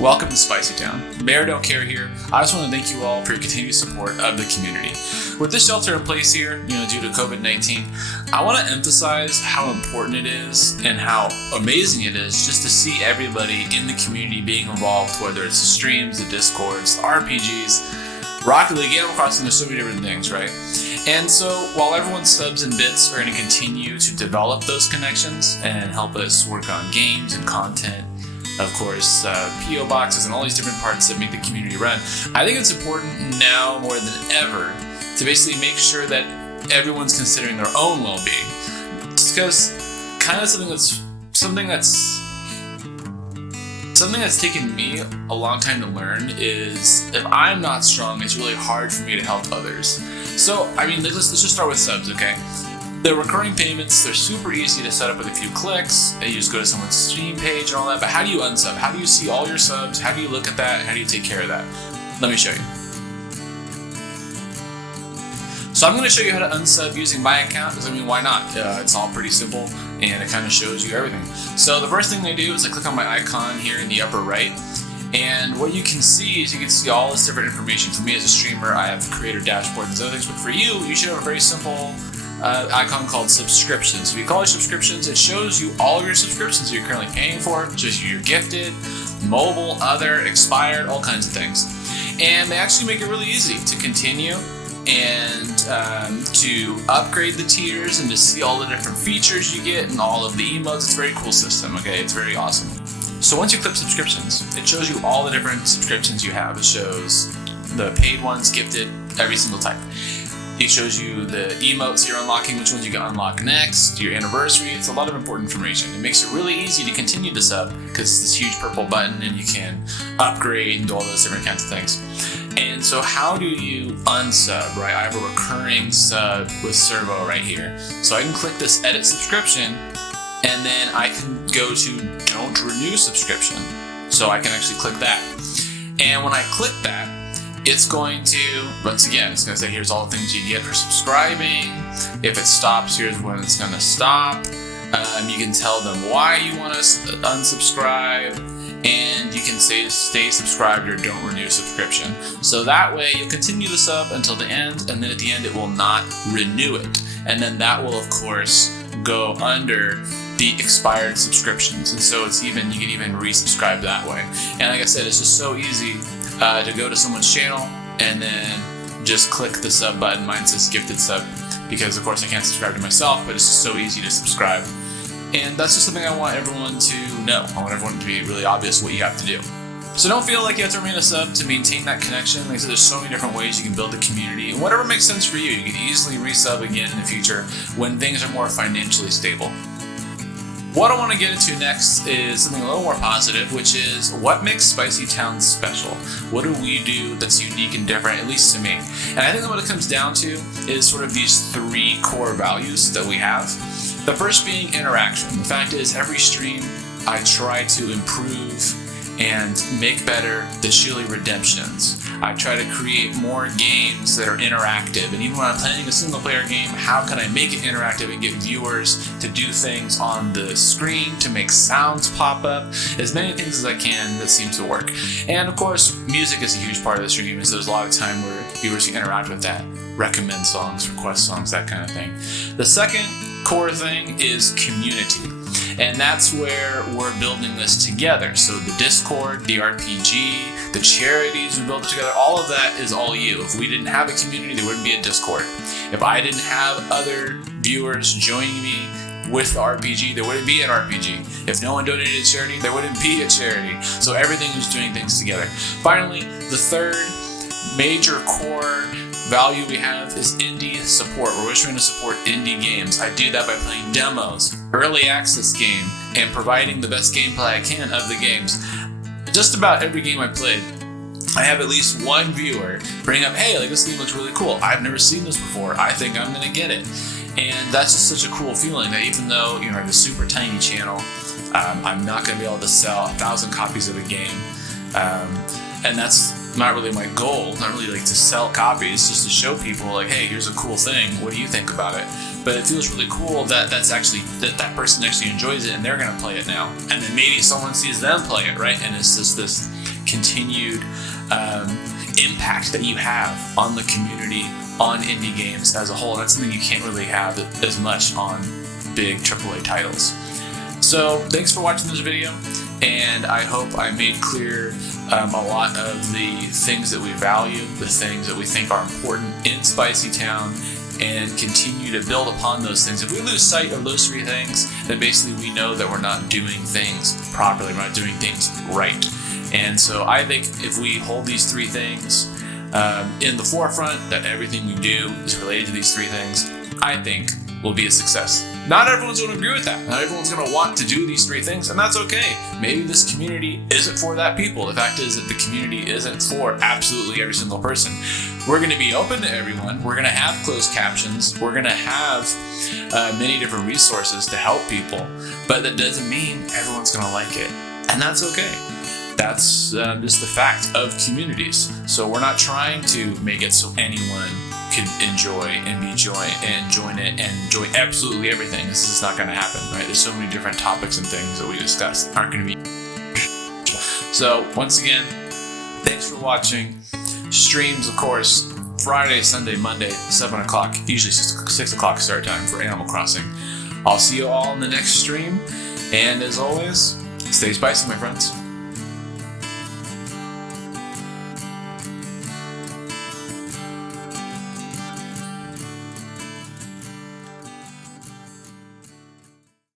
Welcome to Spicy Town. Mayor Don't Care here. I just want to thank you all for your continued support of the community. With this shelter in place here, due to COVID-19, I want to emphasize how important it is and how amazing it is just to see everybody in the community being involved, whether it's the streams, the discords, the RPGs, Rocket League, Animal Crossing. There's so many different things, right? And so while everyone's subs and bits are going to continue to develop those connections and help us work on games and content, of course, PO boxes and all these different parts that make the community run, I think it's important now more than ever to basically make sure that everyone's considering their own well-being. Just because kind of something that's taken me a long time to learn is if I'm not strong, it's really hard for me to help others. So, let's just start with subs, okay? The recurring payments, they're super easy to set up with a few clicks. You just go to someone's Steam page and all that, but how do you unsub? How do you see all your subs? How do you look at that? How do you take care of that? Let me show you. So I'm going to show you how to unsub using my account, because why not? It's all pretty simple, and it kind of shows you everything. So the first thing I do is I click on my icon here in the upper right, and what you can see is you can see all this different information. For me as a streamer, I have creator dashboard and other things, but for you, you should have a very simple icon called subscriptions. So if you call it subscriptions, it shows you all of your subscriptions you're currently paying for, shows you your gifted, mobile, other, expired, all kinds of things. And they actually make it really easy to continue and to upgrade the tiers and to see all the different features you get and all of the emotes. It's a very cool system, okay? It's very awesome. So once you click subscriptions, it shows you all the different subscriptions you have. It shows the paid ones, gifted, every single type. It shows you the emotes you're unlocking, which ones you can unlock next, your anniversary. It's a lot of important information. It makes it really easy to continue the sub because it's this huge purple button and you can upgrade and do all those different kinds of things. And so how do you unsub, right? I have a recurring sub with Servo right here. So I can click this edit subscription and then I can go to don't renew subscription. So I can actually click that. And when I click that, it's going to, once again, it's going to say here's all the things you get for subscribing. If it stops, here's when it's going to stop. You can tell them why you want to unsubscribe, and you can say stay subscribed or don't renew subscription. So that way you'll continue the sub until the end, and then at the end it will not renew it. And then that will, of course, go under the expired subscriptions. And so you can even resubscribe that way. And like I said, it's just so easy to go to someone's channel and then just click the sub button. Mine says gifted sub because of course I can't subscribe to myself, but it's just so easy to subscribe. And that's just something I want everyone to know. I want everyone to be really obvious what you have to do. So don't feel like you have to remain a sub to maintain that connection. Like I said, there's so many different ways you can build a community, and whatever makes sense for you. You can easily resub again in the future when things are more financially stable. What I want to get into next is something a little more positive, which is what makes Spicy Town special? What do we do that's unique and different, at least to me? And I think that what it comes down to is sort of these three core values that we have. The first being interaction. The fact is, every stream I try to improve and make better the Chili Redemptions. I try to create more games that are interactive, and even when I'm playing a single player game, how can I make it interactive and get viewers to do things on the screen, to make sounds pop up, as many things as I can that seems to work. And of course, music is a huge part of the stream, so there's a lot of time where viewers can interact with that, recommend songs, request songs, that kind of thing. The second core thing is community. And that's where we're building this together. So the Discord, the RPG, the charities we built together, all of that is all you. If we didn't have a community, there wouldn't be a Discord. If I didn't have other viewers joining me with the RPG, there wouldn't be an RPG. If no one donated to charity, there wouldn't be a charity. So everything is doing things together. Finally, the third major core value we have is indie support. We're always trying to support indie games. I do that by playing demos, early access game, and providing the best gameplay I can of the games. Just about every game I played, I have at least one viewer bring up, hey, this game looks really cool. I've never seen this before. I think I'm gonna get it. And that's just such a cool feeling that even though I have a super tiny channel, I'm not gonna be able to sell 1,000 copies of a game. And that's not really my goal, not really to sell copies, just to show people hey, here's a cool thing, what do you think about it? but it feels really cool that that person actually enjoys it and they're going to play it now. And then maybe someone sees them play it, right? And it's just this continued impact that you have on the community, on indie games as a whole. And that's something you can't really have as much on big AAA titles. So thanks for watching this video, and I hope I made clear a lot of the things that we value, the things that we think are important in Spicy Town, and continue to build upon those things. If we lose sight of those three things, then basically we know that we're not doing things properly, we're not doing things right. And so I think if we hold these three things in the forefront, that everything we do is related to these three things, I think will be a success. Not everyone's going to agree with that. Not everyone's going to want to do these three things, and that's okay. Maybe this community isn't for that people. The fact is that the community isn't for absolutely every single person. We're going to be open to everyone. We're going to have closed captions. We're going to have many different resources to help people, but that doesn't mean everyone's going to like it, and that's okay. That's just the fact of communities. So we're not trying to make it so anyone can enjoy and join it and enjoy absolutely everything. This is not going to happen, right? There's so many different topics and things that we discuss aren't going to be. So once again, thanks for watching. Streams, of course, Friday, Sunday, Monday, 7 o'clock, usually 6 o'clock start time for Animal Crossing. I'll see you all in the next stream, and as always, stay spicy, my friends.